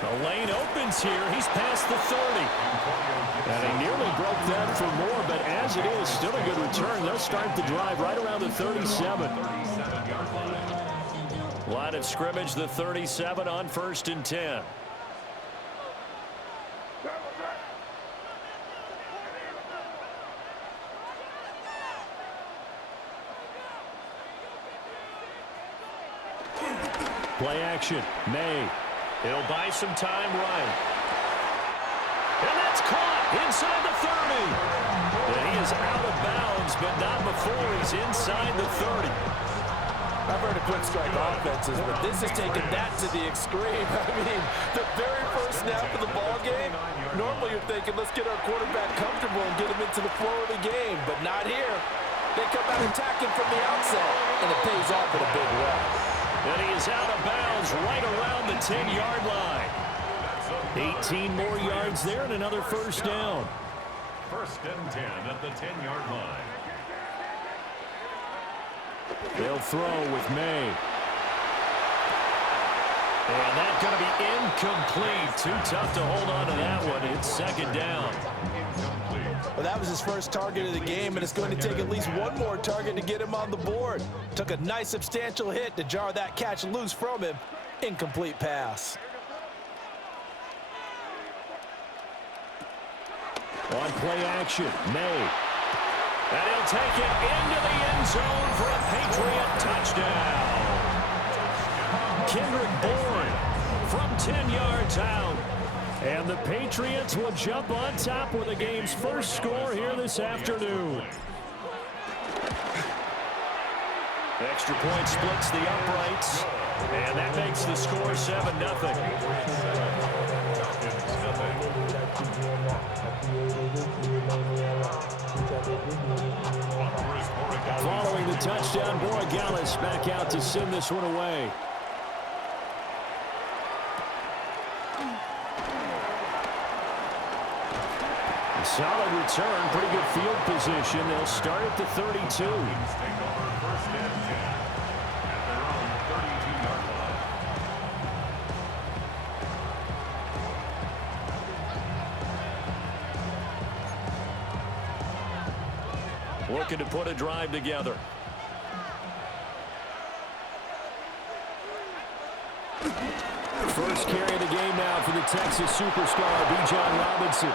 The lane opens here. He's past the 30. And he nearly broke that for more, but as it is, still a good return. They'll start the drive right around the 37. Line of scrimmage, the 37 on 1st and 10. Play action. May. He'll buy some time right. And that's caught inside the 30. And he is out of bounds, but not before he's inside the 30. I've heard of quick strike offenses, but this is taking that to the extreme. I mean, the very first snap of the ball game, normally you're thinking, let's get our quarterback comfortable and get him into the flow of the game, but not here. They come out attacking from the outset, and it pays off in a big way. And he is out of bounds right around the 10-yard line. 18 more yards there and another first down. 1st and 10 at the 10-yard line. They'll throw with May. And that's going to be incomplete. Too tough to hold on to that one. It's 2nd down. Well, that was his first target of the game, and it's going to take at least one more target to get him on the board. Took a nice substantial hit to jar that catch loose from him. Incomplete pass. On play action, May. And he'll take it into the end zone for a Patriot touchdown. Kendrick Bourne from 10 yards out. And the Patriots will jump on top with the game's first score here this afternoon. Extra point splits the uprights. And that makes the score 7-0. Following the touchdown, Borregales back out to send this one away. A solid return, pretty good field position. They'll start at the 32. Looking to put a drive together. First carry of the game now for the Texas superstar, Bijan Robinson.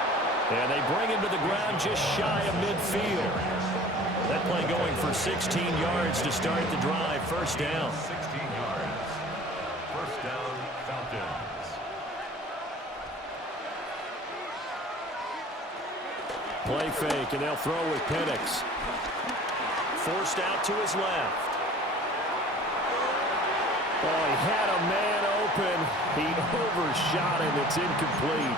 And they bring him to the ground just shy of midfield. That play going for 16 yards to start the drive. First down. 16 yards. First down, Falcons. Play fake, and they'll throw with Penix. Forced out to his left. Oh, he had a man open. He overshot him. It's incomplete.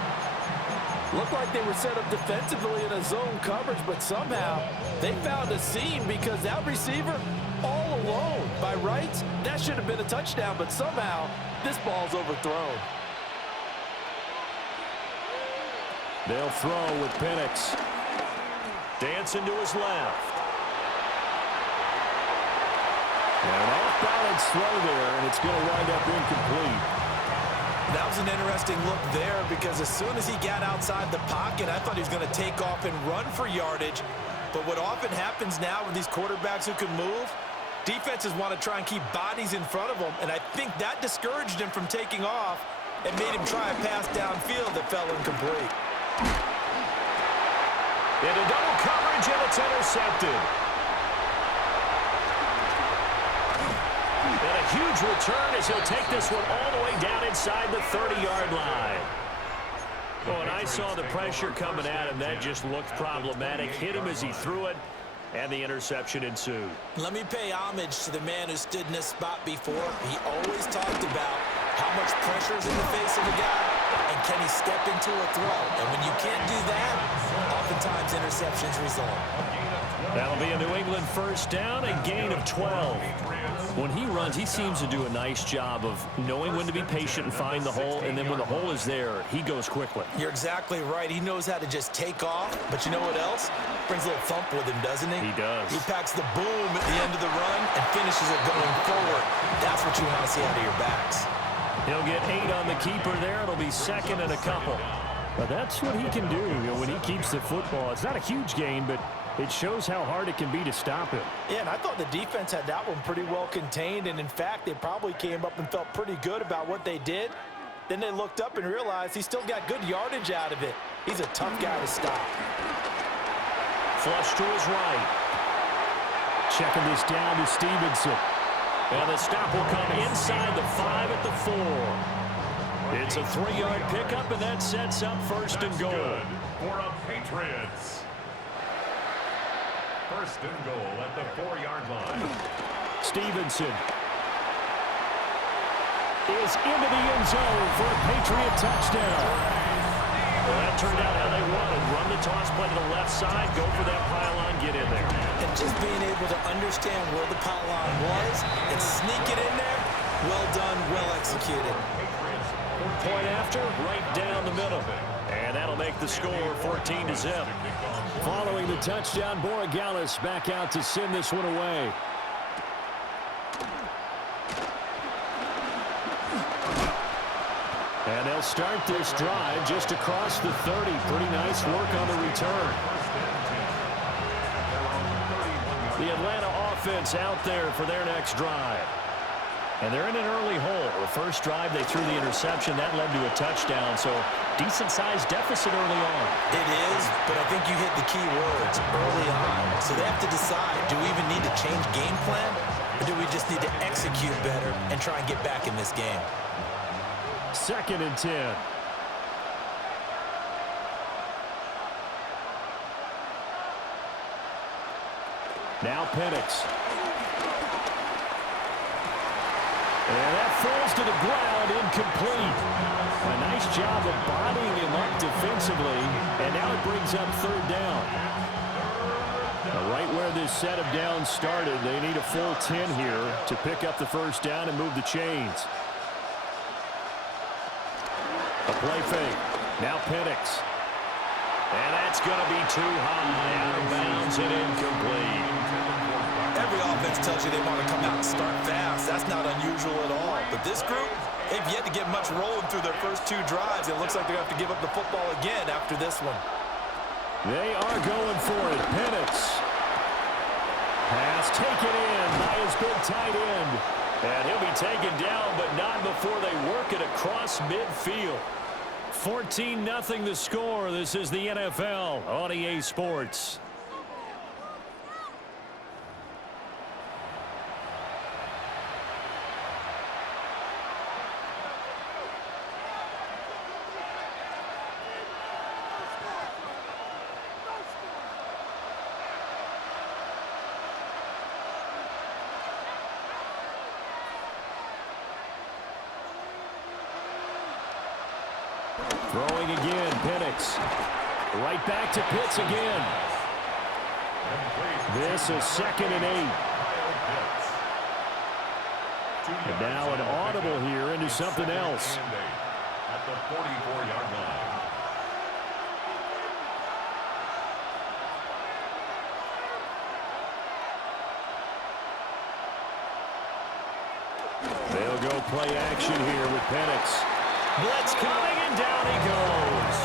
Looked like they were set up defensively in a zone coverage, but somehow they found a seam because that receiver all alone. By rights, that should have been a touchdown, but somehow this ball's overthrown. They'll throw with Penix. Dancing to his left. And off-balance throw there, and it's going to wind up incomplete. That was an interesting look there because as soon as he got outside the pocket, I thought he was going to take off and run for yardage. But what often happens now with these quarterbacks who can move, defenses want to try and keep bodies in front of them, and I think that discouraged him from taking off and made him try a pass downfield that fell incomplete. Into double coverage, and it's intercepted. And a huge return as he'll take this one all the way down inside the 30-yard line. Oh, and I saw the pressure coming at him. That just looked problematic. Hit him as he threw it, and the interception ensued. Let me pay homage to the man who stood in this spot before. He always talked about how much pressure is in the face of a guy, and can he step into a throw. And when you can't do that, oftentimes interceptions result. That'll be a New England first down, a gain of 12. When he runs, he seems to do a nice job of knowing when to be patient and find the hole, and then when the hole is there, he goes quickly. You're exactly right. He knows how to just take off, but you know what else? Brings a little thump with him, doesn't he? He does. He packs the boom at the end of the run and finishes it going forward. That's what you want to see out of your backs. He'll get 8 on the keeper there. It'll be second and a couple. But that's what he can do, when he keeps the football. It's not a huge gain, but it shows how hard it can be to stop him. Yeah, and I thought the defense had that one pretty well contained, and in fact, they probably came up and felt pretty good about what they did. Then they looked up and realized he still got good yardage out of it. He's a tough guy to stop. Flush to his right. Checking this down to Stevenson. And the stop will come inside the 5 at the 4. It's a 3-yard pickup, and that sets up first and goal. Good for a Patriots. First and goal at the 4-yard line. Stevenson is into the end zone for a Patriot touchdown. Well, that turned out how they wanted. Run the toss play to the left side, go for that pylon, get in there. And just being able to understand where the pylon was and sneak it in there, well done, well executed. Point after, right down the middle. And that'll make the score 14-0. Following the touchdown, Borregales back out to send this one away. And they'll start this drive just across the 30. Pretty nice work on the return. The Atlanta offense out there for their next drive. And they're in an early hole. The first drive, they threw the interception. That led to a touchdown, so decent-sized deficit early on. It is, but I think you hit the key words, early on. So they have to decide, do we even need to change game plan, or do we just need to execute better and try and get back in this game? 2nd and 10. Now Penix. And that falls to the ground, incomplete. A nice job of bodying him up defensively, and now it brings up 3rd down. Right where this set of downs started, they need a full 10 here to pick up the first down and move the chains. A play fake. Now Penix. And that's going to be too high, out of bounds and incomplete. Every offense tells you they want to come out and start fast. That's not unusual at all. But this group, they've yet to get much rolling through their first 2 drives. It looks like they're going to have to give up the football again after this one. They are going for it. Penix. Pass taken in by his big tight end. And he'll be taken down, but not before they work it across midfield. 14-0 the score. This is the NFL on EA Sports. Throwing again, Penix. Right back to Pitts again. This is 2nd and 8. And now an audible here into something else. At the 44-yard line. They'll go play action here with Penix. Blitz coming, and down he goes.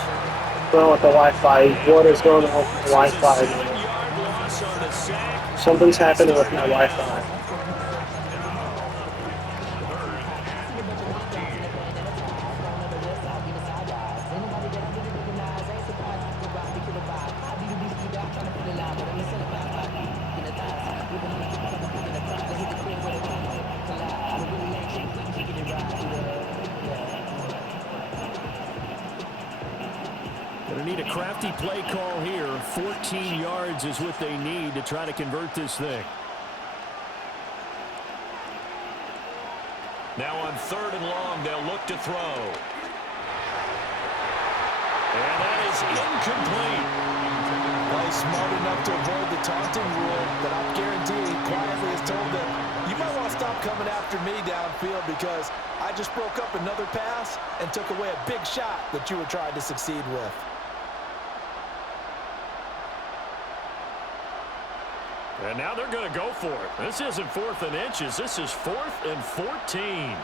Going with the Wi-Fi. What is going on with the Wi-Fi? 1-yard loss on the sack. Something's happening with my Wi-Fi. Gonna need a crafty play call here. 14 yards is what they need to try to convert this thing. Now on 3rd and long, they'll look to throw. And that is incomplete. Well, he's smart enough to avoid the taunting rule, but I guarantee he quietly has told them, you might want to stop coming after me downfield because I just broke up another pass and took away a big shot that you were trying to succeed with. And now they're going to go for it. This isn't 4th and inches. This is 4th and 14.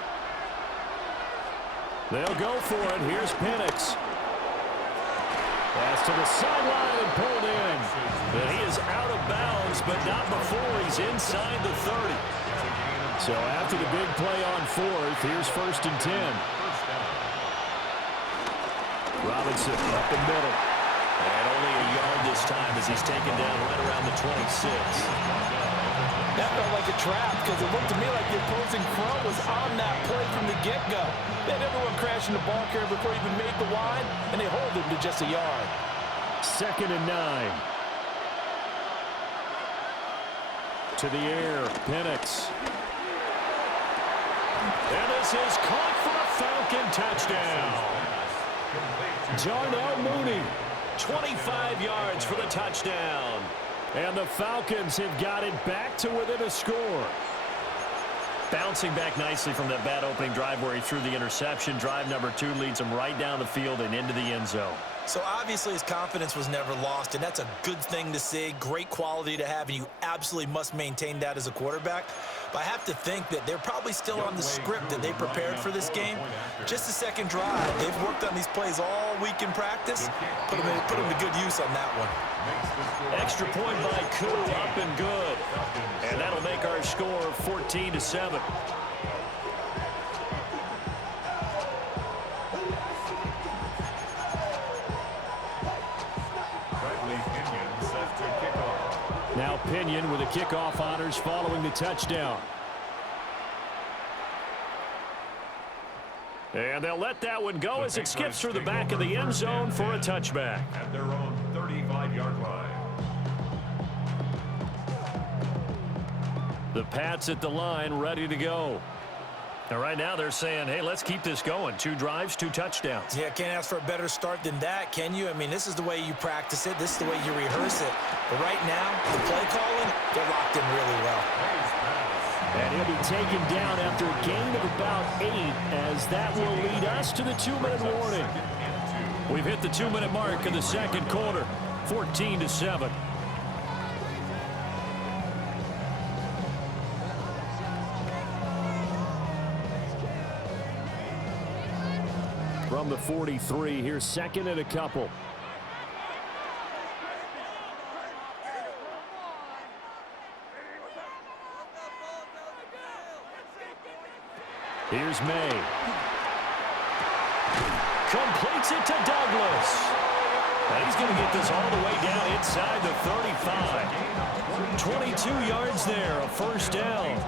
They'll go for it. Here's Penix. Pass to the sideline and pulled in. But he is out of bounds, but not before he's inside the 30. So after the big play on fourth, here's 1st and 10. Robinson up the middle. And only a yard this time as he's taken down right around the 26. That felt like a trap because it looked to me like the opposing front was on that play from the get-go. They had everyone crashing the ball carrier before he even made the line, and they hold him to just a yard. 2nd and 9. To the air, Penix. And this is caught for a Falcon touchdown. Darnell Mooney. 25 yards for the touchdown. And the Falcons have got it back to within a score. Bouncing back nicely from that bad opening drive where he threw the interception. Drive number 2 leads him right down the field and into the end zone. So obviously his confidence was never lost, and that's a good thing to see, great quality to have, and you absolutely must maintain that as a quarterback. But I have to think that they're probably still on the script that they prepared for this game. Just the second drive, they've worked on these plays all week in practice. Put them to good use on that one. Extra point by Koo, up and good. And that'll make our score 14-7. Now Pinion with the kickoff honors following the touchdown. And they'll let that one go as it skips through the back of the end zone for a touchback. At their own 35-yard line. The Pats at the line, ready to go. And right now they're saying, hey, let's keep this going. 2 drives, 2 touchdowns. Yeah, can't ask for a better start than that, can you? I mean, this is the way you practice it. This is the way you rehearse it. But right now, the play calling, they're locked in really well. And he'll be taken down after a gain of about 8, as that will lead us to the 2-minute warning. We've hit the 2-minute mark in the second quarter, 14-7. From the 43, here's 2nd and a couple. Here's May. Completes it to Douglas. And he's going to get this all the way down inside the 35. 22 yards there, a first down.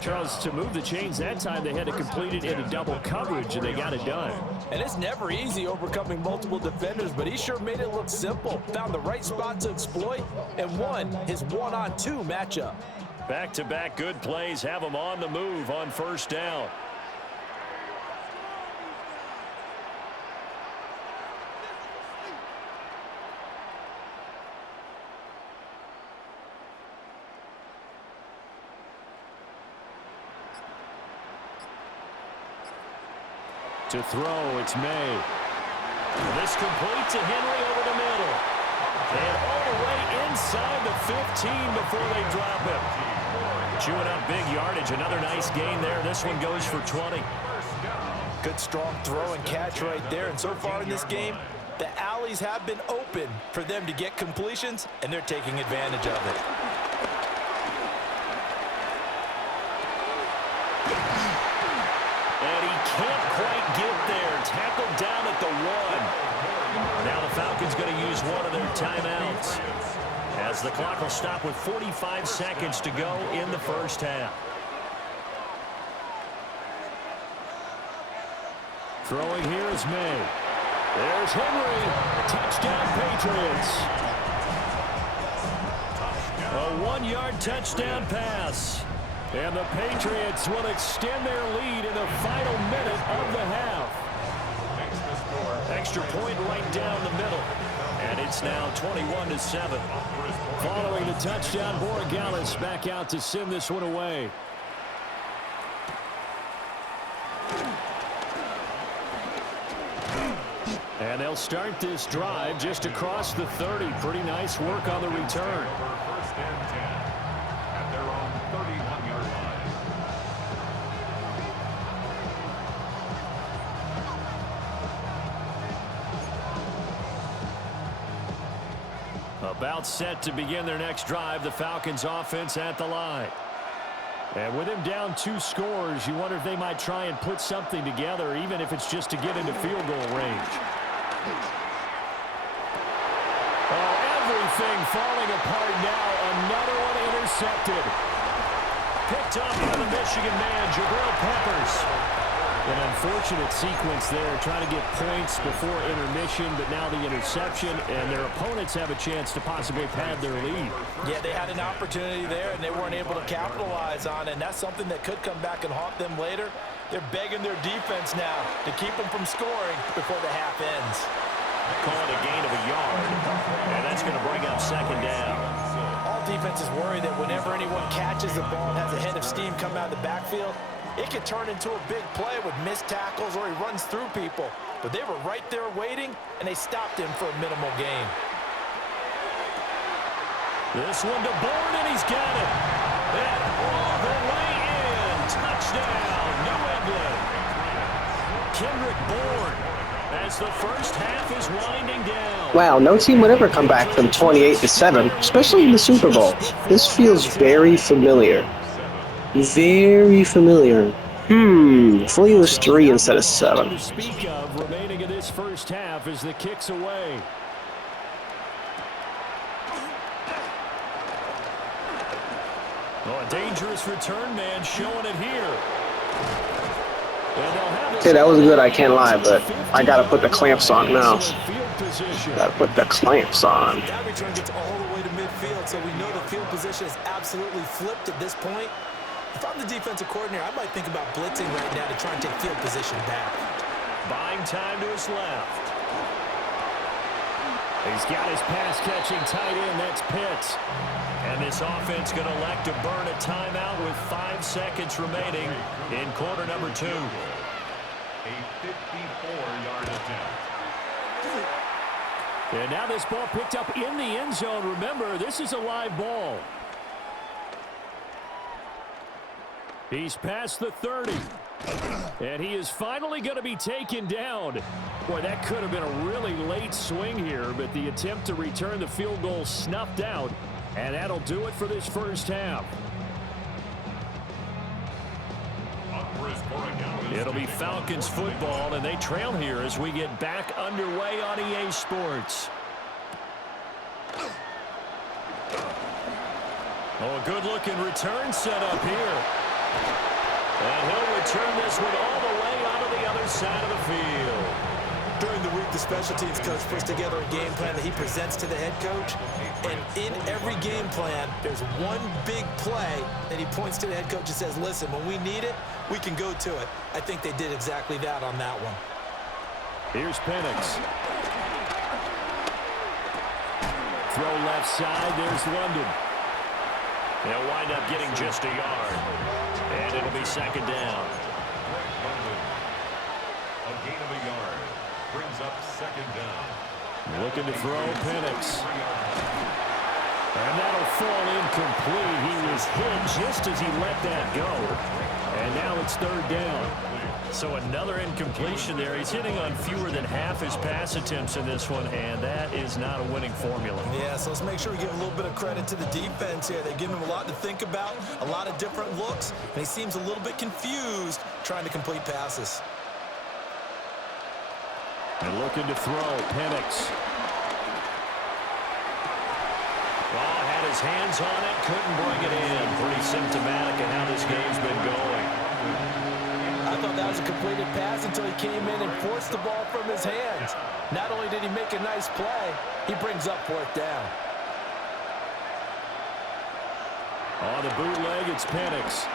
Charles, to move the chains that time, they had to complete it into double coverage, and they got it done. And it's never easy overcoming multiple defenders, but he sure made it look simple. Found the right spot to exploit and won his 1-on-2 matchup. Back-to-back good plays have him on the move on first down. To throw, it's May. This complete to Henry over the middle. And all the way inside the 15 before they drop him. Chewing up big yardage. Another nice gain there. This one goes for 20. Good strong throw and catch right there. And so far in this game, the alleys have been open for them to get completions, and they're taking advantage of it. And he can't quite get there. Tackled down at the 1. Now the Falcons going to use one of their timeouts, as the clock will stop with 45 seconds to go in the first half. Throwing here is May. There's Henry. Touchdown, Patriots. A 1-yard touchdown pass. And the Patriots will extend their lead in the final minute of the half. Extra point right down the middle. And it's now 21-7. Following the touchdown, Borregales back out to send this one away. And they'll start this drive just across the 30. Pretty nice work on the return. First and 10 at their own 31-yard line. About set to begin their next drive, the Falcons offense at the line. And with him down 2 scores, you wonder if they might try and put something together, even if it's just to get into field goal range. Oh, everything falling apart now. Another one intercepted. Picked up by the Michigan man, Jabril Peppers. An unfortunate sequence there, trying to get points before intermission, but now the interception, and their opponents have a chance to possibly pad their lead. Yeah, they had an opportunity there, and they weren't able to capitalize on it, and that's something that could come back and haunt them later. They're begging their defense now to keep them from scoring before the half ends. Call it a gain of a yard, and that's going to bring up second down. All defenses worry that whenever anyone catches the ball and has a head of steam come out of the backfield, it could turn into a big play with missed tackles or he runs through people. But they were right there waiting, and they stopped him for a minimal gain. This one to Bourne, and he's got it. And all the way in. Touchdown, New England. Kendrick Bourne, as the first half is winding down. Wow, no team would ever come back from 28-7, especially in the Super Bowl. This feels very familiar. Very familiar. If only it was 3 instead of 7. To speak of remaining in this first half as the kick's away. Oh, a dangerous return man showing it here. Okay, that was good, I can't lie, but I gotta put the clamps on now. Gotta put the clamps on. That return gets all the way to midfield, so we know the field position is absolutely flipped at this point. If I'm the defensive coordinator, I might think about blitzing right now to try and take field position back. Buying time to his left. He's got his pass-catching tight end. That's Pitts. And this offense going to elect to burn a timeout with 5 seconds remaining in quarter number 2. A 54-yard attempt. And now this ball picked up in the end zone. Remember, this is a live ball. He's past the 30. And he is finally going to be taken down. Boy, that could have been a really late swing here, but the attempt to return the field goal snuffed out. And that'll do it for this first half. It'll be Falcons football, and they trail here as we get back underway on EA Sports. Oh, a good-looking return set up here. And he'll return this one all the way onto the other side of the field. During the week, the special teams coach puts together a game plan that he presents to the head coach. And in every game plan, there's one big play that he points to the head coach and says, listen, when we need it, we can go to it. I think they did exactly that on that one. Here's Penix. Throw left side. There's London. They'll wind up getting just a yard. And it'll be second down. A gain of a yard. Brings up second down. Looking to throw Penix. And that'll fall incomplete. He was hit just as he let that go. And now it's third down. So another incompletion there. He's hitting on fewer than half his pass attempts in this one, and that is not a winning formula. Yeah, so let's make sure we give a little bit of credit to the defense here. They're giving him a lot to think about, a lot of different looks, and he seems a little bit confused trying to complete passes. And looking to throw, Penix. Oh, had his hands on it, couldn't bring it in. Pretty symptomatic of how this game's been going. I thought that was a completed pass until he came in and forced the ball from his hands. Not only did he make a nice play, he brings up fourth down. On the bootleg, it's Penix.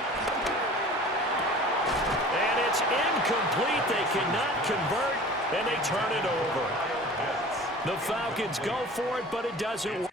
And it's incomplete. They cannot convert, and they turn it over. The Falcons go for it, but it doesn't work.